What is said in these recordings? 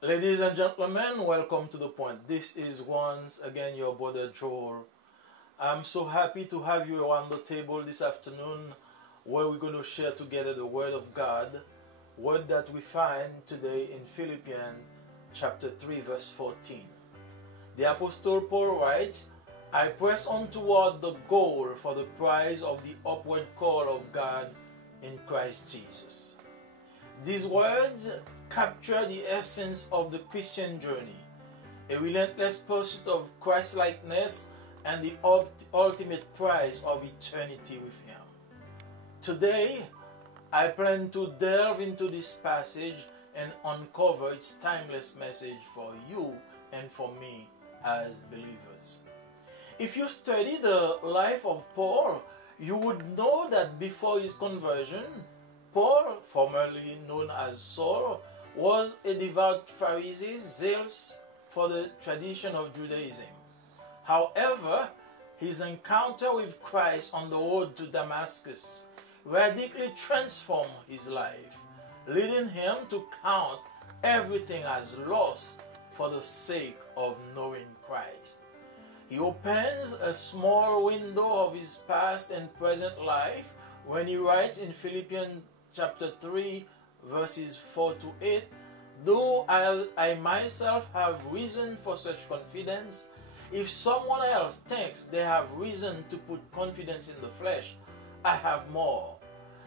Ladies and gentlemen, welcome to The Point. This is once again your brother Joel. I'm so happy to have you around the table this afternoon where we're going to share together the Word of God, word that we find today in Philippians chapter 3 verse 14. The Apostle Paul writes, I press on toward the goal for the prize of the upward call of God in Christ Jesus. These words capture the essence of the Christian journey, a relentless pursuit of Christ-likeness and the ultimate prize of eternity with Him. Today, I plan to delve into this passage and uncover its timeless message for you and for me as believers. If you study the life of Paul, you would know that before his conversion, Paul, formerly known as Saul, was a devout Pharisee zealous for the tradition of Judaism. However, his encounter with Christ on the road to Damascus radically transformed his life, leading him to count everything as loss for the sake of knowing Christ. He opens a small window of his past and present life when he writes in Philippians chapter 3 verses 4 to 8, though I myself have reason for such confidence, if someone else thinks they have reason to put confidence in the flesh, I have more.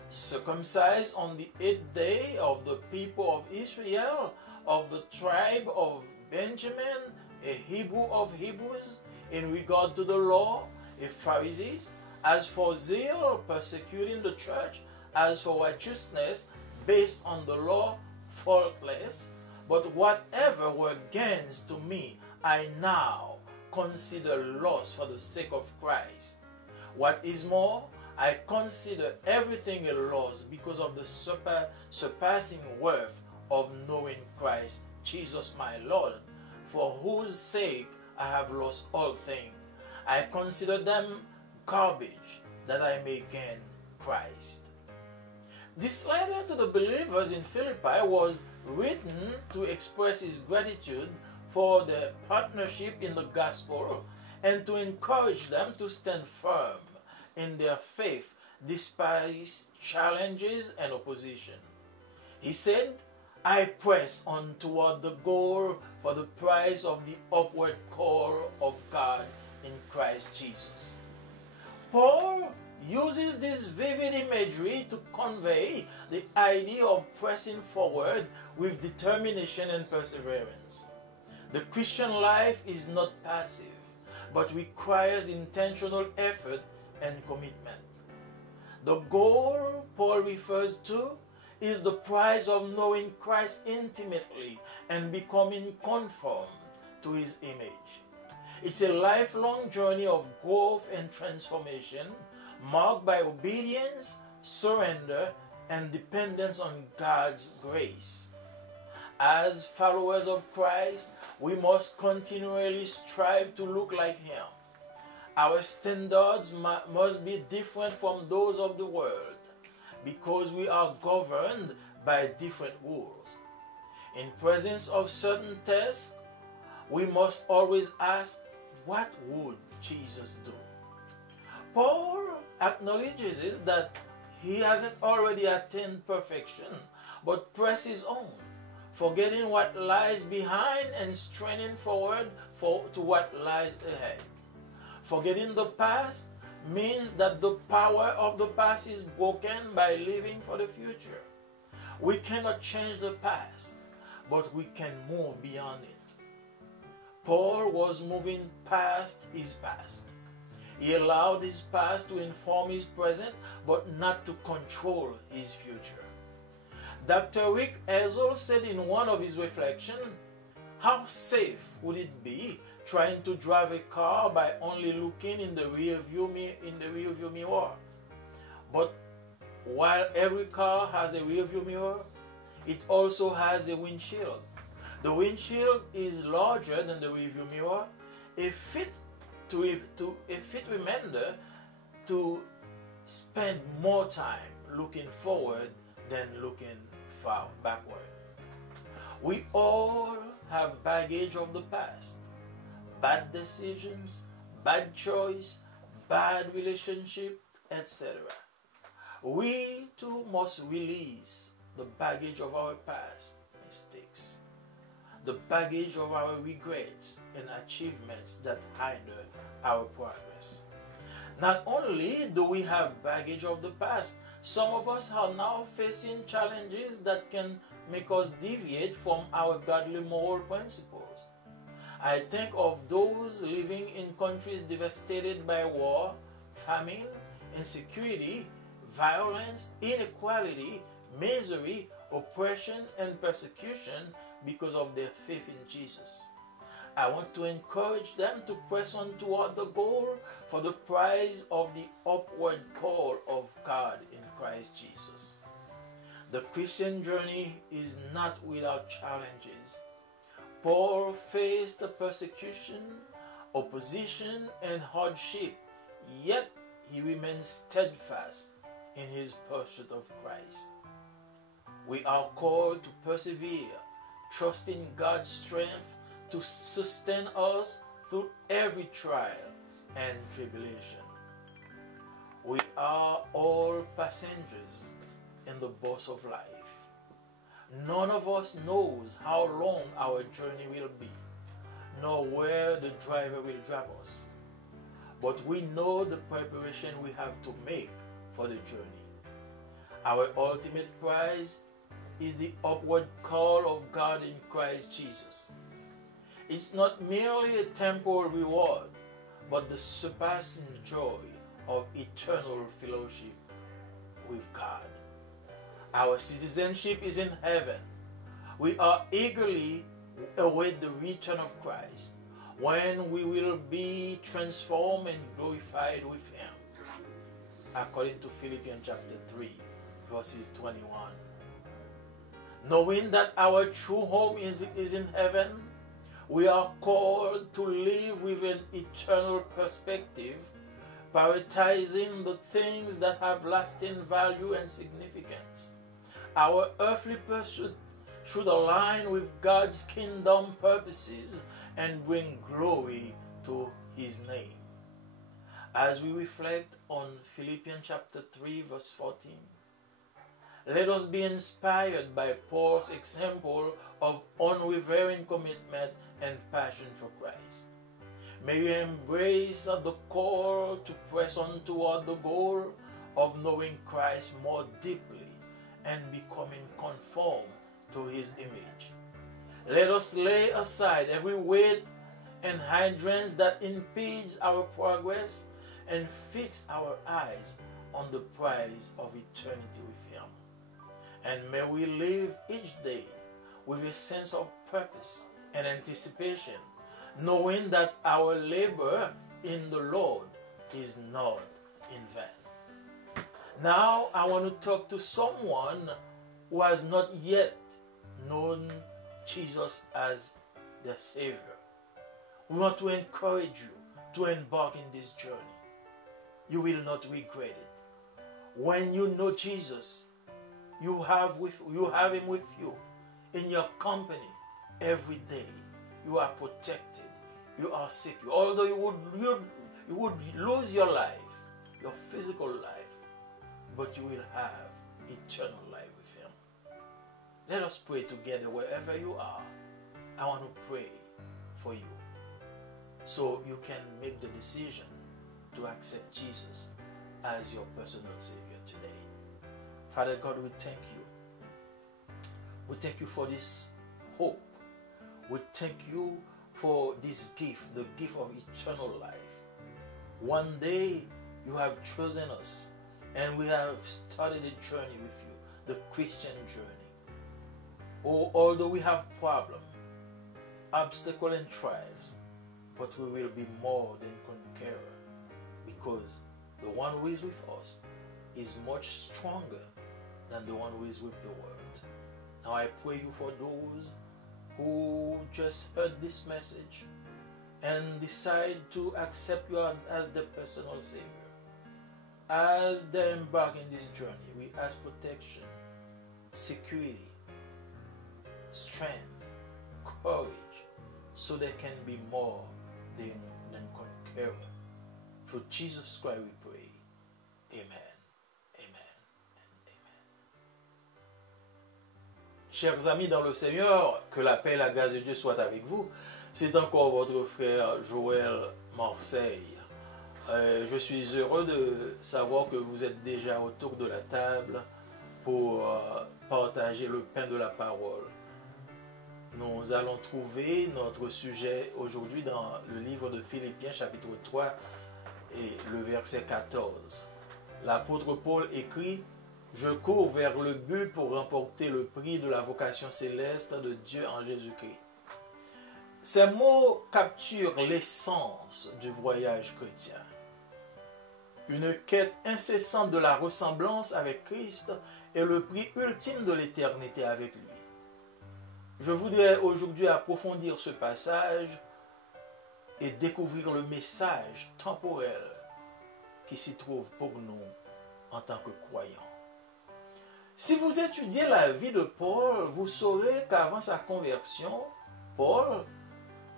Circumcised on the 8th day of the people of Israel, of the tribe of Benjamin, a Hebrew of Hebrews, in regard to the law, a Pharisee, as for zeal, persecuting the church, as for righteousness, based on the law, faultless. But whatever were gains to me, I now consider loss for the sake of Christ. What is more, I consider everything a loss because of the surpassing worth of knowing Christ Jesus my Lord, for whose sake I have lost all things. I consider them garbage, that I may gain Christ. This letter to the believers in Philippi was written to express his gratitude for their partnership in the gospel and to encourage them to stand firm in their faith despite challenges and opposition. He said, I press on toward the goal for the prize of the upward call of God in Christ Jesus. Paul uses this vivid imagery to convey the idea of pressing forward with determination and perseverance. The Christian life is not passive, but requires intentional effort and commitment. The goal Paul refers to is the prize of knowing Christ intimately and becoming conformed to His image. It's a lifelong journey of growth and transformation, marked by obedience, surrender, and dependence on God's grace. As followers of Christ, we must continually strive to look like Him. Our standards must be different from those of the world because we are governed by different rules. In presence of certain tests, we must always ask, what would Jesus do? Paul acknowledges that he hasn't already attained perfection, but presses on, forgetting what lies behind and straining forward to what lies ahead. Forgetting the past means that the power of the past is broken by living for the future. We cannot change the past, but we can move beyond it. Paul was moving past his past. He allowed his past to inform his present, but not to control his future. Dr. Rick Ezel said in one of his reflections, how safe would it be trying to drive a car by only looking in the rearview mirror? But while every car has a rearview mirror, it also has a windshield. The windshield is larger than the rearview mirror, a fit a fit reminder to spend more time looking forward than looking far backward. We all have baggage of the past, bad decisions, bad choice, bad relationship, etc. We too must release the baggage of our past mistakes, the baggage of our regrets and achievements that hinder our progress. Not only do we have baggage of the past, some of us are now facing challenges that can make us deviate from our godly moral principles. I think of those living in countries devastated by war, famine, insecurity, violence, inequality, misery, oppression, and persecution because of their faith in Jesus. I want to encourage them to press on toward the goal for the prize of the upward call of God in Christ Jesus. The Christian journey is not without challenges. Paul faced persecution, opposition, and hardship, yet he remained steadfast in his pursuit of Christ. We are called to persevere, trusting God's strength to sustain us through every trial and tribulation. We are all passengers in the bus of life. None of us knows how long our journey will be, nor where the driver will drop us. But we know the preparation we have to make for the journey. Our ultimate prize is the upward call of God in Christ Jesus. It's not merely a temporal reward, but the surpassing joy of eternal fellowship with God. Our citizenship is in heaven. We are eagerly await the return of Christ, when we will be transformed and glorified with Him, according to Philippians chapter 3, verses 21. Knowing that our true home is in heaven, we are called to live with an eternal perspective, prioritizing the things that have lasting value and significance. Our earthly pursuit should align with God's kingdom purposes and bring glory to His name. As we reflect on Philippians chapter 3, verse 14, let us be inspired by Paul's example of unwavering commitment and passion for Christ. May we embrace the call to press on toward the goal of knowing Christ more deeply and becoming conformed to His image. Let us lay aside every weight and hindrance that impedes our progress and fix our eyes on the prize of eternity with Him. And may we live each day with a sense of purpose and anticipation, knowing that our labor in the Lord is not in vain. Now I want to talk to someone who has not yet known Jesus as their Savior. We want to encourage you to embark in this journey. You will not regret it. When you know Jesus, you have Him with you in your company every day. You are protected. You are secure. Although you would lose your life, your physical life, but you will have eternal life with Him. Let us pray together wherever you are. I want to pray for you so you can make the decision to accept Jesus as your personal Savior today. Father God, we thank you. We thank you for this hope. We thank you for this gift, the gift of eternal life. One day you have chosen us and we have started a journey with you, the Christian journey. Oh, although we have problems, obstacles and trials, but we will be more than conqueror, because the one who is with us is much stronger than the one who is with the world. Now I pray you for those who just heard this message and decide to accept you as their personal Savior. As they embark in this journey, we ask protection, security, strength, courage, so they can be more than conqueror. For Jesus Christ we pray. Amen. Amen. Amen. Chers amis dans le Seigneur, que la paix et la grâce de Dieu soient avec vous. C'est encore votre frère Joël Marseille. Je suis heureux de savoir que vous êtes déjà autour de la table pour partager le pain de la parole. Nous allons trouver notre sujet aujourd'hui dans le livre de Philippiens chapitre 3 et le verset 14. L'apôtre Paul écrit « Je cours vers le but pour remporter le prix de la vocation céleste de Dieu en Jésus-Christ ». Ces mots capturent l'essence du voyage chrétien. Une quête incessante de la ressemblance avec Christ est le prix ultime de l'éternité avec lui. Je voudrais aujourd'hui approfondir ce passage et découvrir le message temporel qui s'y trouve pour nous en tant que croyants. Si vous étudiez la vie de Paul, vous saurez qu'avant sa conversion, Paul,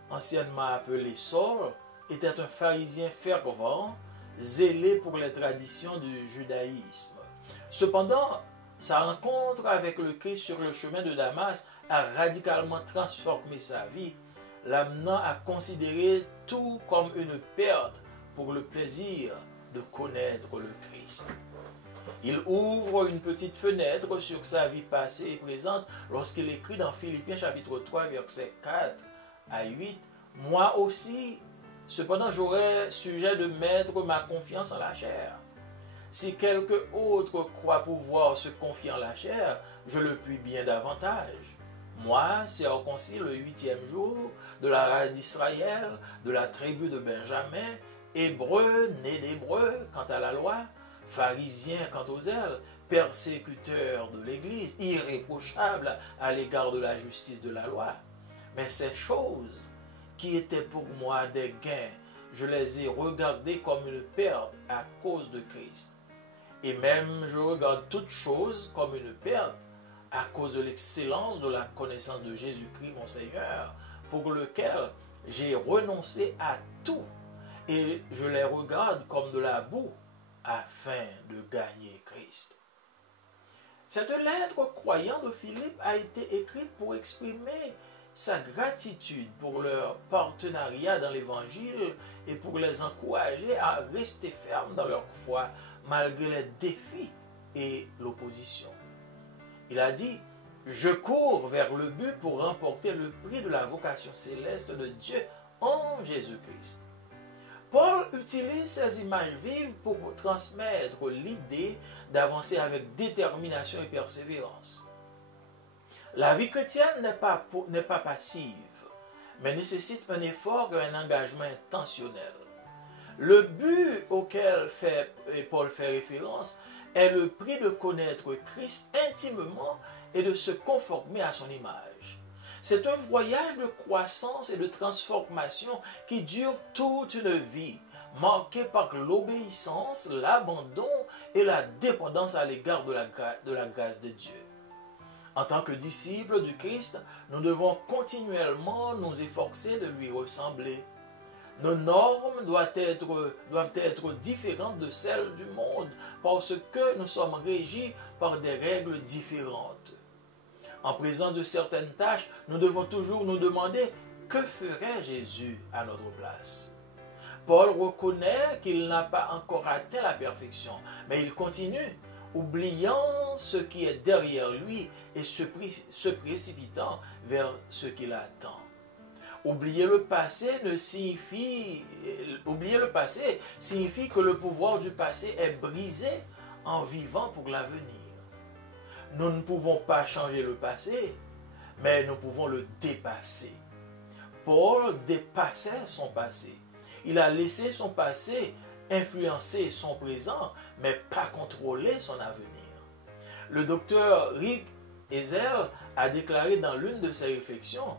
anciennement appelé Saul, était un pharisien fervent, zélé pour les traditions du judaïsme. Cependant, sa rencontre avec le Christ sur le chemin de Damas a radicalement transformé sa vie, l'amenant à considérer tout comme une perte pour le plaisir de connaître le Christ. Il ouvre une petite fenêtre sur sa vie passée et présente lorsqu'il écrit dans Philippiens chapitre 3 versets 4 à 8 « Moi aussi, cependant j'aurai sujet de mettre ma confiance en la chair. Si quelque autre croit pouvoir se confier en la chair, je le puis bien davantage. Moi, circoncis le 8e jour, de la race d'Israël, de la tribu de Benjamin, hébreu, né d'hébreu quant à la loi, pharisien quant aux zèle, persécuteur de l'Église, irréprochable à l'égard de la justice de la loi. Mais ces choses qui étaient pour moi des gains, je les ai regardées comme une perte à cause de Christ. Et même je regarde toutes choses comme une perte à cause de l'excellence de la connaissance de Jésus-Christ mon Seigneur, pour lequel j'ai renoncé à tout, et je les regarde comme de la boue, afin de gagner Christ. Cette lettre aux croyants de Philippe a été écrite pour exprimer sa gratitude pour leur partenariat dans l'Évangile et pour les encourager à rester fermes dans leur foi malgré les défis et l'opposition. Il a dit « Je cours vers le but pour remporter le prix de la vocation céleste de Dieu en Jésus-Christ. » Paul utilise ces images vives pour transmettre l'idée d'avancer avec détermination et persévérance. La vie chrétienne n'est pas passive, mais nécessite un effort et un engagement intentionnel. Le but auquel Paul fait référence est le prix de connaître Christ intimement et de se conformer à son image. C'est un voyage de croissance et de transformation qui dure toute une vie, marqué par l'obéissance, l'abandon et la dépendance à l'égard de la grâce de Dieu. En tant que disciples du Christ, nous devons continuellement nous efforcer de lui ressembler. Nos normes doivent être différentes de celles du monde parce que nous sommes régis par des règles différentes. En présence de certaines tâches, nous devons toujours nous demander que ferait Jésus à notre place. Paul reconnaît qu'il n'a pas encore atteint la perfection, mais il continue, oubliant ce qui est derrière lui et se précipitant vers ce qu'il attend. Oublier le passé signifie que le pouvoir du passé est brisé en vivant pour l'avenir. Nous ne pouvons pas changer le passé, mais nous pouvons le dépasser. Paul dépassait son passé. Il a laissé son passé influencer son présent, mais pas contrôler son avenir. Le docteur Rick Ezel a déclaré dans l'une de ses réflexions: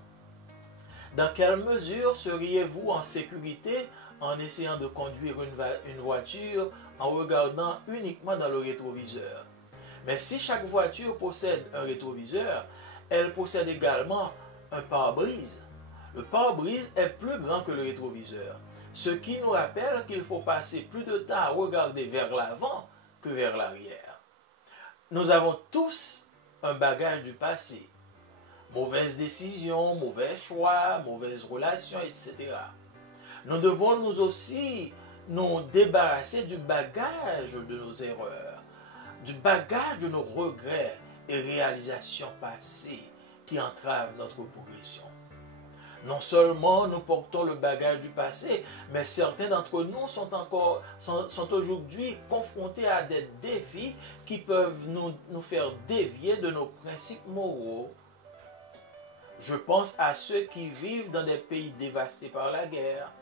Dans quelle mesure seriez-vous en sécurité en essayant de conduire une voiture en regardant uniquement dans le rétroviseur? Mais si chaque voiture possède un rétroviseur, elle possède également un pare-brise. Le pare-brise est plus grand que le rétroviseur, ce qui nous rappelle qu'il faut passer plus de temps à regarder vers l'avant que vers l'arrière. Nous avons tous un bagage du passé. Mauvaises décisions, mauvais choix, mauvaises relations, etc. Nous devons nous aussi nous débarrasser du bagage de nos erreurs, du bagage de nos regrets et réalisations passées qui entravent notre progression. Non seulement nous portons le bagage du passé, mais certains d'entre nous sont aujourd'hui confrontés à des défis qui peuvent nous faire dévier de nos principes moraux. Je pense à ceux qui vivent dans des pays dévastés par la guerre,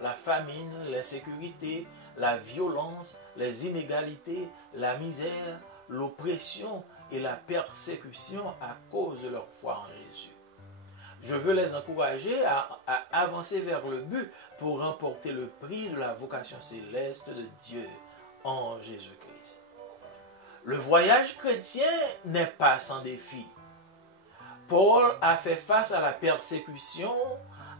la famine, l'insécurité, la violence, les inégalités, la misère, l'oppression et la persécution à cause de leur foi en Jésus. Je veux les encourager à avancer vers le but pour remporter le prix de la vocation céleste de Dieu en Jésus-Christ. Le voyage chrétien n'est pas sans défi. Paul a fait face à la persécution,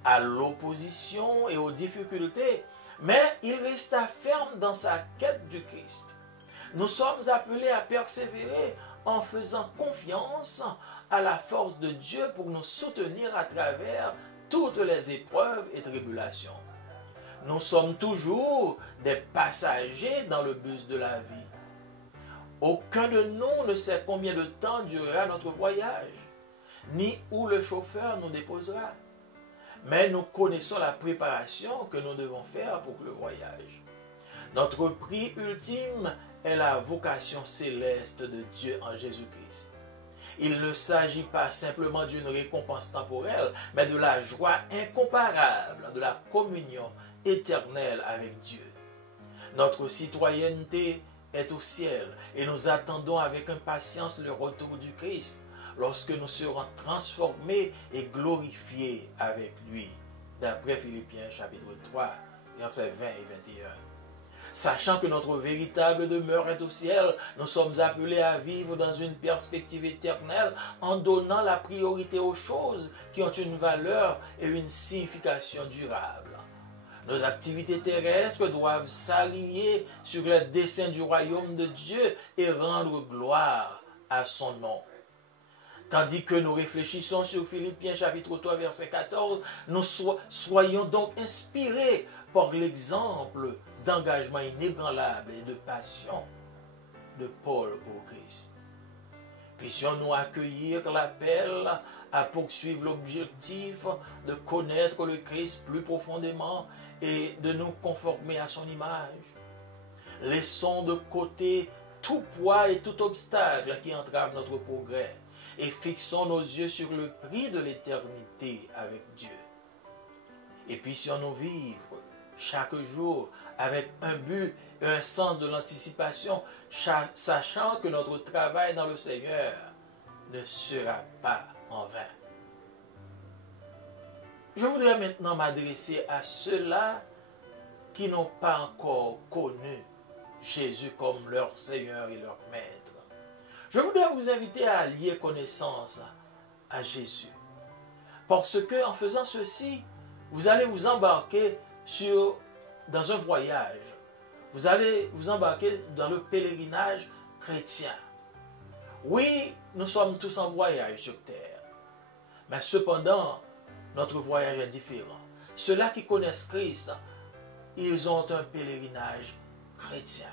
à l'opposition et aux difficultés, mais il resta ferme dans sa quête du Christ. Nous sommes appelés à persévérer en faisant confiance à la force de Dieu pour nous soutenir à travers toutes les épreuves et tribulations. Nous sommes toujours des passagers dans le bus de la vie. Aucun de nous ne sait combien de temps durera notre voyage, ni où le chauffeur nous déposera. Mais nous connaissons la préparation que nous devons faire pour le voyage. Notre prix ultime est la vocation céleste de Dieu en Jésus-Christ. Il ne s'agit pas simplement d'une récompense temporelle, mais de la joie incomparable de la communion éternelle avec Dieu. Notre citoyenneté est au ciel et nous attendons avec impatience le retour du Christ, lorsque nous serons transformés et glorifiés avec lui, d'après Philippiens chapitre 3, versets 20 et 21. Sachant que notre véritable demeure est au ciel, nous sommes appelés à vivre dans une perspective éternelle en donnant la priorité aux choses qui ont une valeur et une signification durable. Nos activités terrestres doivent s'aligner sur les desseins du royaume de Dieu et rendre gloire à son nom. Tandis que nous réfléchissons sur Philippiens chapitre 3 verset 14, nous soyons donc inspirés par l'exemple d'engagement inébranlable et de passion de Paul pour Christ. Puissions-nous accueillir l'appel à poursuivre l'objectif de connaître le Christ plus profondément et de nous conformer à son image. Laissons de côté tout poids et tout obstacle qui entrave notre progrès et fixons nos yeux sur le prix de l'éternité avec Dieu. Et puissions-nous vivre chaque jour avec un but et un sens de l'anticipation, sachant que notre travail dans le Seigneur ne sera pas en vain. Je voudrais maintenant m'adresser à ceux-là qui n'ont pas encore connu Jésus comme leur Seigneur et leur Maître. Je voudrais vous inviter à lier connaissance à Jésus. Parce que en faisant ceci, vous allez vous embarquer dans un voyage. Vous allez vous embarquer dans le pèlerinage chrétien. Oui, nous sommes tous en voyage sur terre. Mais cependant, notre voyage est différent. Ceux-là qui connaissent Christ, ils ont un pèlerinage chrétien,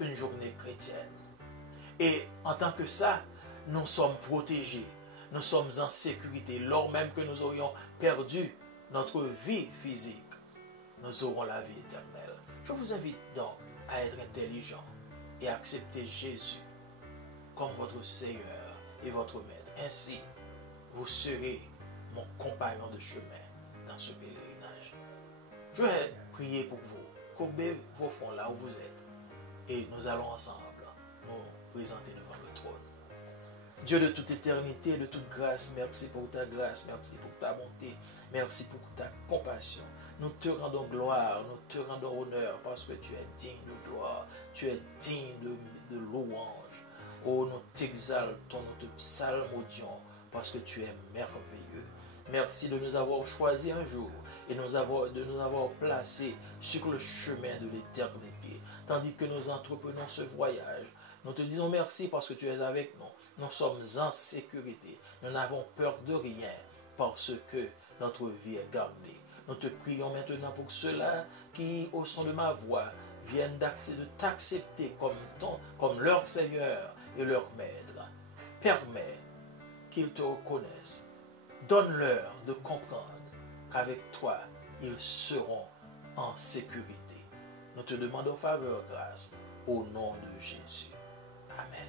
une journée chrétienne. Et en tant que ça, nous sommes protégés, nous sommes en sécurité. Lors même que nous aurions perdu notre vie physique, nous aurons la vie éternelle. Je vous invite donc à être intelligent et à accepter Jésus comme votre Seigneur et votre Maître. Ainsi, vous serez mon compagnon de chemin dans ce pèlerinage. Je vais prier pour vous. Courbez vos fronts là où vous êtes et nous allons ensemble nous présenter devant le trône. Dieu de toute éternité, de toute grâce, merci pour ta grâce, merci pour ta bonté, Merci pour ta compassion. Nous te rendons gloire, nous te rendons honneur parce que tu es digne de gloire, tu es digne de louange. Oh, nous t'exaltons, nous te psalmodions parce que tu es merveilleux. Merci de nous avoir choisis un jour et de nous avoir placés sur le chemin de l'éternité. Tandis que nous entreprenons ce voyage, nous te disons merci parce que tu es avec nous. Nous sommes en sécurité. Nous n'avons peur de rien parce que notre vie est gardée. Nous te prions maintenant pour ceux-là qui, au son de ma voix, viennent de t'accepter comme leur Seigneur et leur Maître. Permets qu'ils te reconnaissent. Donne-leur de comprendre qu'avec toi, ils seront en sécurité. Nous te demandons faveur, grâce, au nom de Jésus. Amen.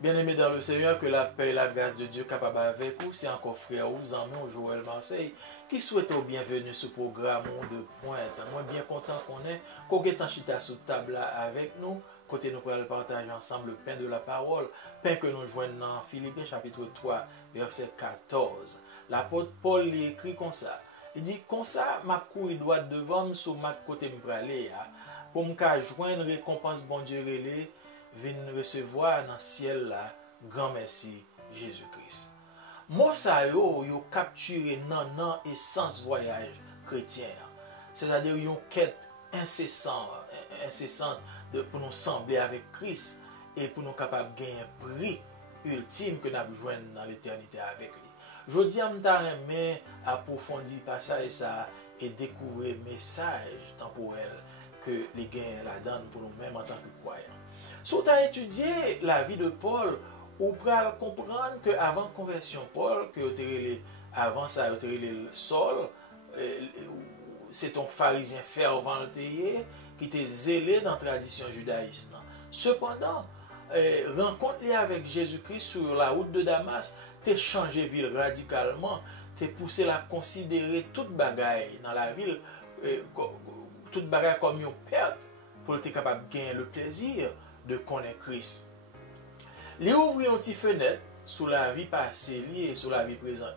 Bien-aimés dans le Seigneur, que la paix et la grâce de Dieu capable avec vous, c'est encore frère ou amis, Joël Marseille, qui souhaite au bienvenue ce programme de pointe. Moi, bien content qu'on est en chita sous table avec nous, côté nous pourrons partager ensemble le pain de la parole, pain que nous joignons dans Philippiens chapitre 3, verset 14. L'apôtre Paul écrit comme ça. Il dit, comme ça, ma couille doit devant me sur ma côté me praler, pour me joindre récompense bon Dieu relais, venir recevoir dans le ciel là, grand merci Jésus-Christ. Moi ça yo capturé nan essence voyage chrétien. C'est-à-dire une quête incessante pour nous sembler avec Christ et pour nous capables de gagner un prix ultime que nous avons joindre dans l'éternité avec lui. Je dis à m'aimer approfondir passage ça et découvrir message temporel que les gains la donnent pour nous-mêmes en tant que croyants. Si tu as étudié la vie de Paul, on peut comprendre qu'avant la conversion Paul, avant ça, le Saul, c'est un pharisien fervent qui était zélé dans la tradition judaïste. Cependant, rencontre avec Jésus-Christ sur la route de Damas, t'es changé ville radicalement, t'es poussé à considérer toute bagaille dans la ville, toute bagaille comme une perte pour être capable de gagner le plaisir de connaître Christ. Il ouvre une petite fenêtre sur la vie passée et sur la vie présente.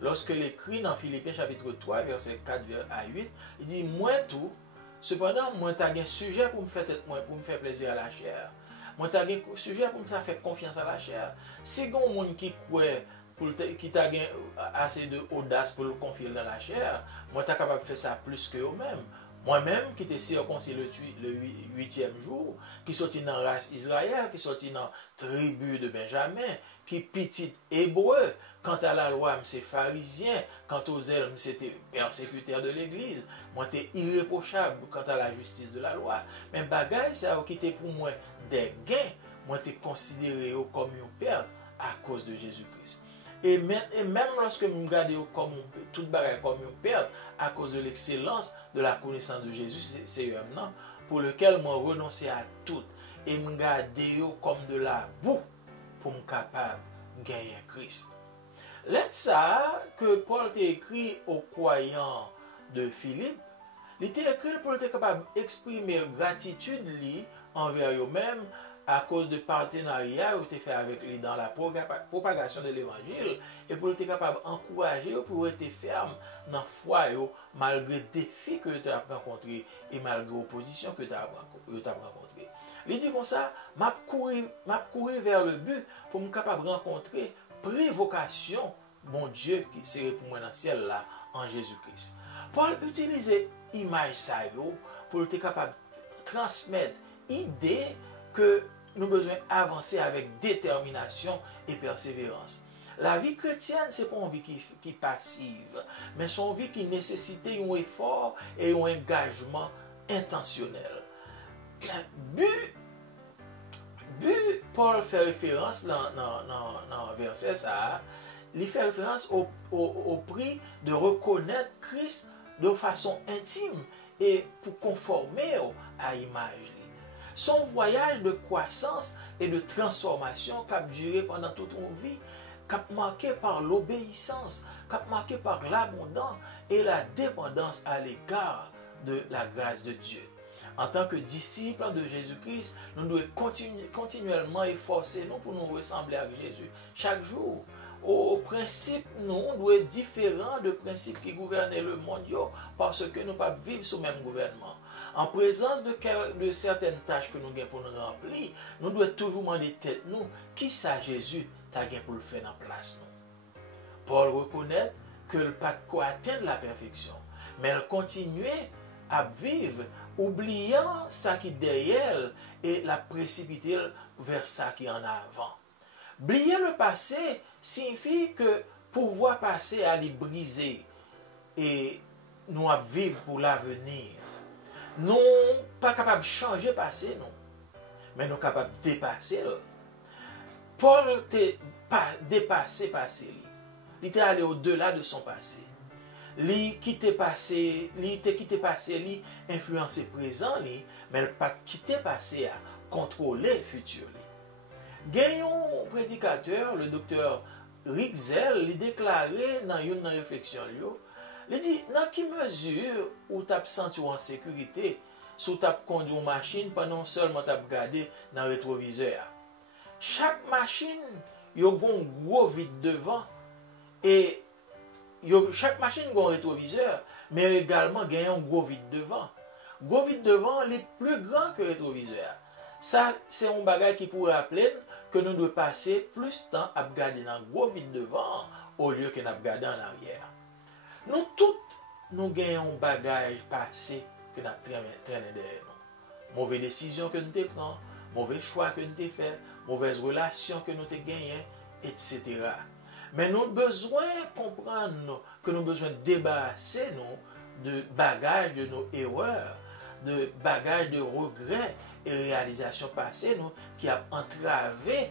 Lorsque l'écrit dans Philippiens chapitre 3, verset 4 à 8, il dit, moi tout, cependant, moi t'as un sujet pour me faire plaisir à la chair. Moi t'as un sujet pour me faire confiance à la chair. Si il y a un monde qui croit, qui t'a assez d'audace pour le confier dans la chair, moi t'as capable de faire ça plus que eux-mêmes. Moi-même, qui était circoncis le 8e jour, qui sorti dans la race Israël, qui sorti dans la tribu de Benjamin, qui petit hébreu, quant à la loi, c'est pharisien, quant aux ailes, c'était persécuteur de l'église, moi, j'étais irréprochable quant à la justice de la loi. Mais bagaille, ça qui était pour moi des gains, moi, j'étais considéré comme une perte à cause de Jésus-Christ. Et même lorsque je regarde toute bagaille comme une perte à cause de l'excellence de la connaissance de Jésus, c'est un pour lequel je renonçais à tout et je regarde comme de la boue pour me capable de gagner Christ. C'est ça que Paul t'a écrit aux croyants de Philippe. Il t'a écrit pour être capable d'exprimer gratitude envers eux-mêmes à cause de partenariat que tu as fait avec lui dans la propagation de l'évangile et pour être capable d'encourager pour être ferme dans la foi malgré les défis que tu as rencontrés et malgré l'opposition que tu as rencontrée. Il dit comme ça, m'a couru vers le but pour me capable de rencontrer prévocation, mon Dieu qui serait pour moi dans le ciel là, en Jésus-Christ. Paul utilisait l'image ça pour être capable de transmettre l'idée que nous avons besoin d'avancer avec détermination et persévérance. La vie chrétienne, ce n'est pas une vie qui est passive, mais c'est une vie qui nécessite un effort et un engagement intentionnel. Paul fait référence dans le verset ça, il fait référence au prix de reconnaître Christ de façon intime et pour conformer à l'image. Son voyage de croissance et de transformation qui a duré pendant toute une vie, qui a marqué par l'obéissance, qui a marqué par l'abondance et la dépendance à l'égard de la grâce de Dieu. En tant que disciples de Jésus-Christ, nous devons continuellement efforcer nous pour nous ressembler à Jésus chaque jour. au principe, nous doit être différent de principes qui gouvernent le monde parce que nous ne pouvons pas vivre sous le même gouvernement. En présence de certaines tâches que nous avons pour nous remplir, nous devons toujours demander tête nous, qui ça Jésus t'a pour le faire en place nous. Paul reconnaît que le pas de quoi atteindre la perfection, mais elle continuait à vivre, oubliant ça qui est derrière et la précipiter vers ça qui est en avant. Oublier le passé signifie que pouvoir passer à les briser et nous à vivre pour l'avenir. Nous pas capables de changer le passé, non, mais nous capables de dépasser. Paul n'était pas dépassé le passé. Il était allé au-delà de son passé. Il quitté passé, il influencé présent, mais il pas quitté passé à contrôler le futur. Gagnons prédicateur, le docteur Rick Zell, il déclaré dans une réflexion, il dit, dans quelle mesure où tu as senti en sécurité, si tu as conduit une machine pendant seulement tu as regardé dans le rétroviseur. Chaque machine, il y a un gros vide devant et chaque machine a un rétroviseur, mais également il y a un gros vide devant. Le gros vide devant est plus grand que le rétroviseur. Ça, c'est un bagage qui pourrait rappeler que nous devons passer plus de temps à regarder dans le gros vide devant au lieu que de regarder en arrière. Nous tous, nous gagnons un bagage passé que nous avons traîné derrière nous. Mauvaise décision que nous avons pris, mauvais choix que nous avons fait, mauvaise relation que nous avons gagné, etc. Mais nous avons besoin de comprendre que nous avons besoin de débarrasser nous de bagages de nos erreurs, de bagages de regrets et réalisations passées nous, qui ont entravé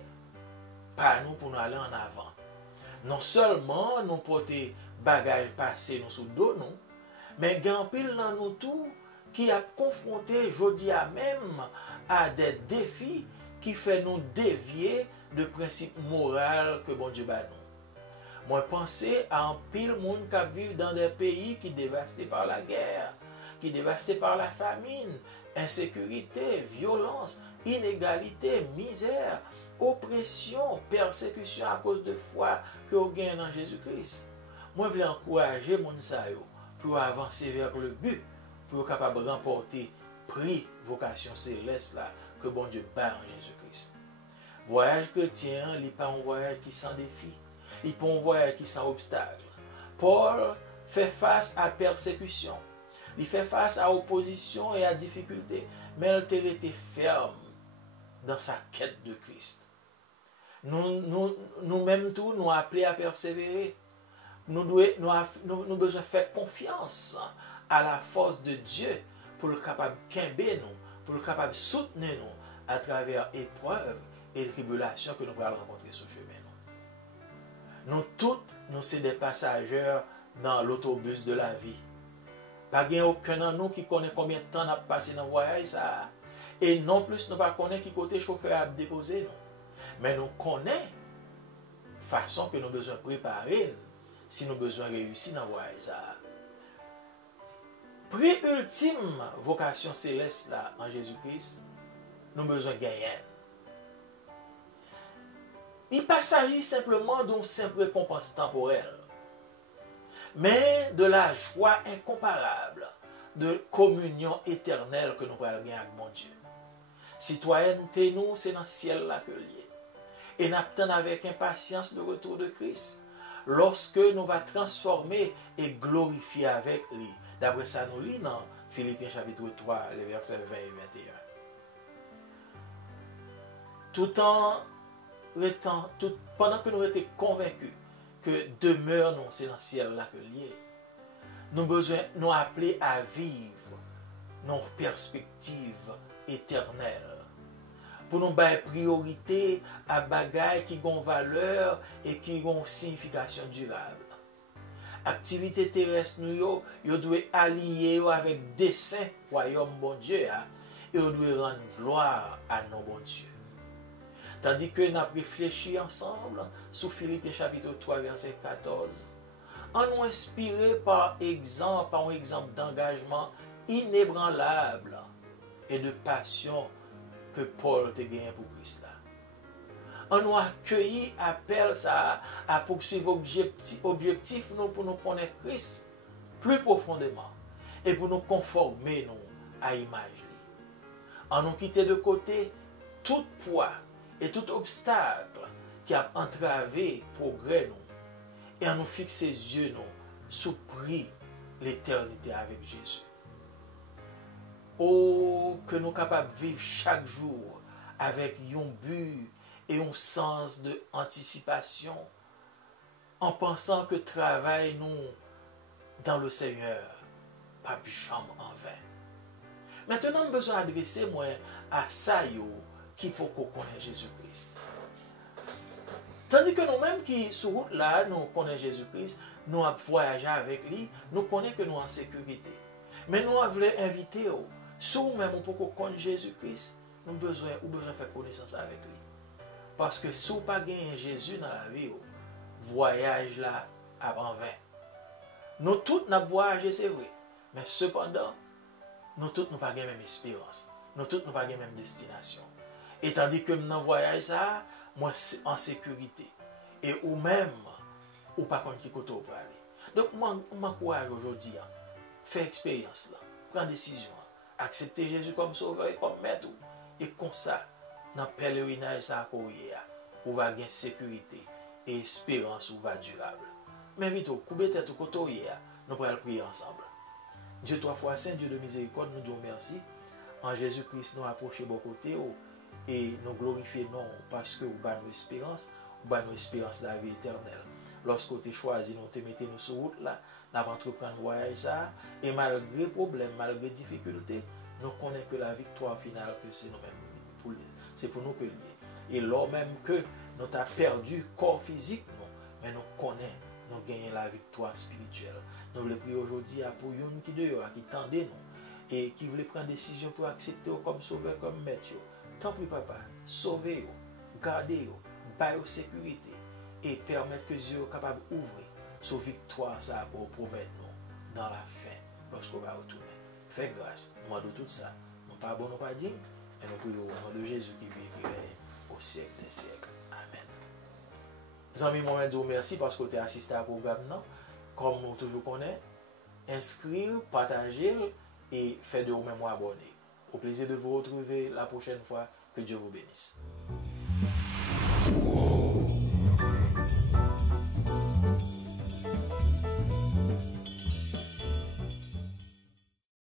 par nous pour nous aller en avant. Non seulement nous porter bagages passés nous sous le dos, nous, mais il y a un pile dans nous tout qui a confronté, je dis à même, à des défis qui font nous dévier de principes moraux que bon Dieu bat nous. Moi, pensez à un pile monde qui vit dans des pays qui sont dévastés par la guerre, qui sont dévastés par la famine, insécurité, violence, inégalité, misère, oppression, persécution à cause de foi que vous gagnez dans Jésus-Christ. Moi, je veux encourager mon sayo pour avancer vers le but, pour être capable de remporter prix vocation céleste là, que bon Dieu bat en Jésus-Christ. Voyage chrétien, il n'est pas un voyage qui sans défi, il n'est pas un voyage qui sans obstacle. Paul fait face à persécution, il fait face à opposition et à difficulté, mais il a été ferme dans sa quête de Christ. Nous-mêmes tous, nous appelés à persévérer. Nous devons besoin de faire confiance à la force de Dieu pour le capable de quimber nous, pour le capable de soutenir nous à travers épreuves et tribulations que nous allons rencontrer sur le chemin. Nous tous, nous sommes des passagers dans l'autobus de la vie. Pas aucun de nous qui connaît combien de temps nous avons passé dans le voyage. Et non plus, nous ne connaissons pas qui côté chauffeur a déposé nous. Mais nous connaissons la façon que nous avons besoin de préparer si nous avons besoin de réussir dans le voyage. Prix ultime vocation céleste là, en Jésus-Christ, nous avons besoin de gagner. Il ne s'agit pas simplement d'une simple récompense temporelle, mais de la joie incomparable de communion éternelle que nous allons gagner avec mon Dieu. Citoyenneté, nous, c'est dans le ciel là que lié. Et nous attendons avec impatience le retour de Christ, lorsque nous va transformer et glorifier avec lui. D'après ça, nous lisons dans Philippiens chapitre 3, les versets 20 et 21. Pendant que nous étions convaincus que demeure nous, c'est dans le ciel là que lié, nous besoin nous appeler à vivre nos perspectives éternelles. Pour nous donner priorité à bagailles qui ont valeur et qui ont signification durable. Activité terrestre, nous devons allier avec dessein royaume bon Dieu et nous devons rendre gloire à nos bon Dieu. Tandis que nous avons réfléchi ensemble sur Philippiens chapitre 3, verset 14, en nous inspiré par un exemple d'engagement inébranlable et de passion que Paul te gagné pour Christ là. On nous accueilli appel ça à poursuivre objectif nous pour nous connaître Christ plus profondément et pour nous conformer nous à l'image. On nous quitter de côté tout poids et tout obstacle qui a entravé le progrès nous et on nous fixe les yeux nous sous prix l'éternité avec Jésus. Oh, que nous sommes capables de vivre chaque jour avec un but et un sens d'anticipation en pensant que travail nous dans le Seigneur, pas jamais en vain. Maintenant, nous besoin d'adresser moi à ça qu'il faut qu'on connaisse Jésus-Christ. Tandis que nous-mêmes qui sur route là, nous connaissons Jésus-Christ, nous avons voyagé avec lui, nous connaissons que nous sommes en sécurité. Mais nous voulons inviter, si nous-mêmes on peut connaître Jésus-Christ, nous avons besoin de faire connaissance avec lui. Parce que si vous n'avez pas gagné Jésus dans la vie, voyage là en vain. Nous tous nous voyagé, c'est vrai. Mais cependant, nous tous n'avons pas la même espérance. Nous tous n'avons pas la même destination. Et tandis que dans le voyage, ça, moi, en sécurité. Et ou même, ou pas contre qui côté pour aller. Donc, moi, je m'encourage aujourd'hui, faire expérience là, prendre décision, accepter Jésus comme sauveur et comme maître. Et comme ça, dans le pèlerinage, ça, on va gagner sécurité et espérance ou va durable. Mais vite, coupez tête au côté, nous allons prier ensemble. Dieu trois fois saint, Dieu de miséricorde, nous disons merci. En Jésus-Christ, nous approchons beaucoup côté et nous glorifions non parce que nous avons nos espérances, nous avons nos espérances de la vie éternelle. Lorsque vous avez choisi, nous te mettez nous sur route là, nous avons entrepris un voyage ça, et malgré problèmes, malgré difficultés, nous connaissons que la victoire finale, que c'est nous-mêmes, c'est pour nous que lié. Et lors même que nous avons perdu corps physique, mais nous connaissons, nous gagnons la victoire spirituelle. Nous voulons prier aujourd'hui pour une qui dehors, qui tendait nous, et qui voulait prendre décision pour accepter comme sauveur, comme maître. Tant pis, papa, sauvez-vous, gardez-vous, baillez sécurité, et permettre que Dieu soit capable d'ouvrir sur victoire, ça pour promettre nous dans la fin, lorsqu'on va retourner. Faites grâce, nous demandons tout ça. Nous ne pas bon, nous pas dignes, et nous prions au nom de Jésus qui vit et qui règne au siècle des siècles. Amen. Les amis, moi, je vous remercie parce que vous avez assisté à programme. Comme nous toujours connaissons, inscrire, partager et faire de vous-même abonner. Au plaisir de vous retrouver la prochaine fois. Que Dieu vous bénisse.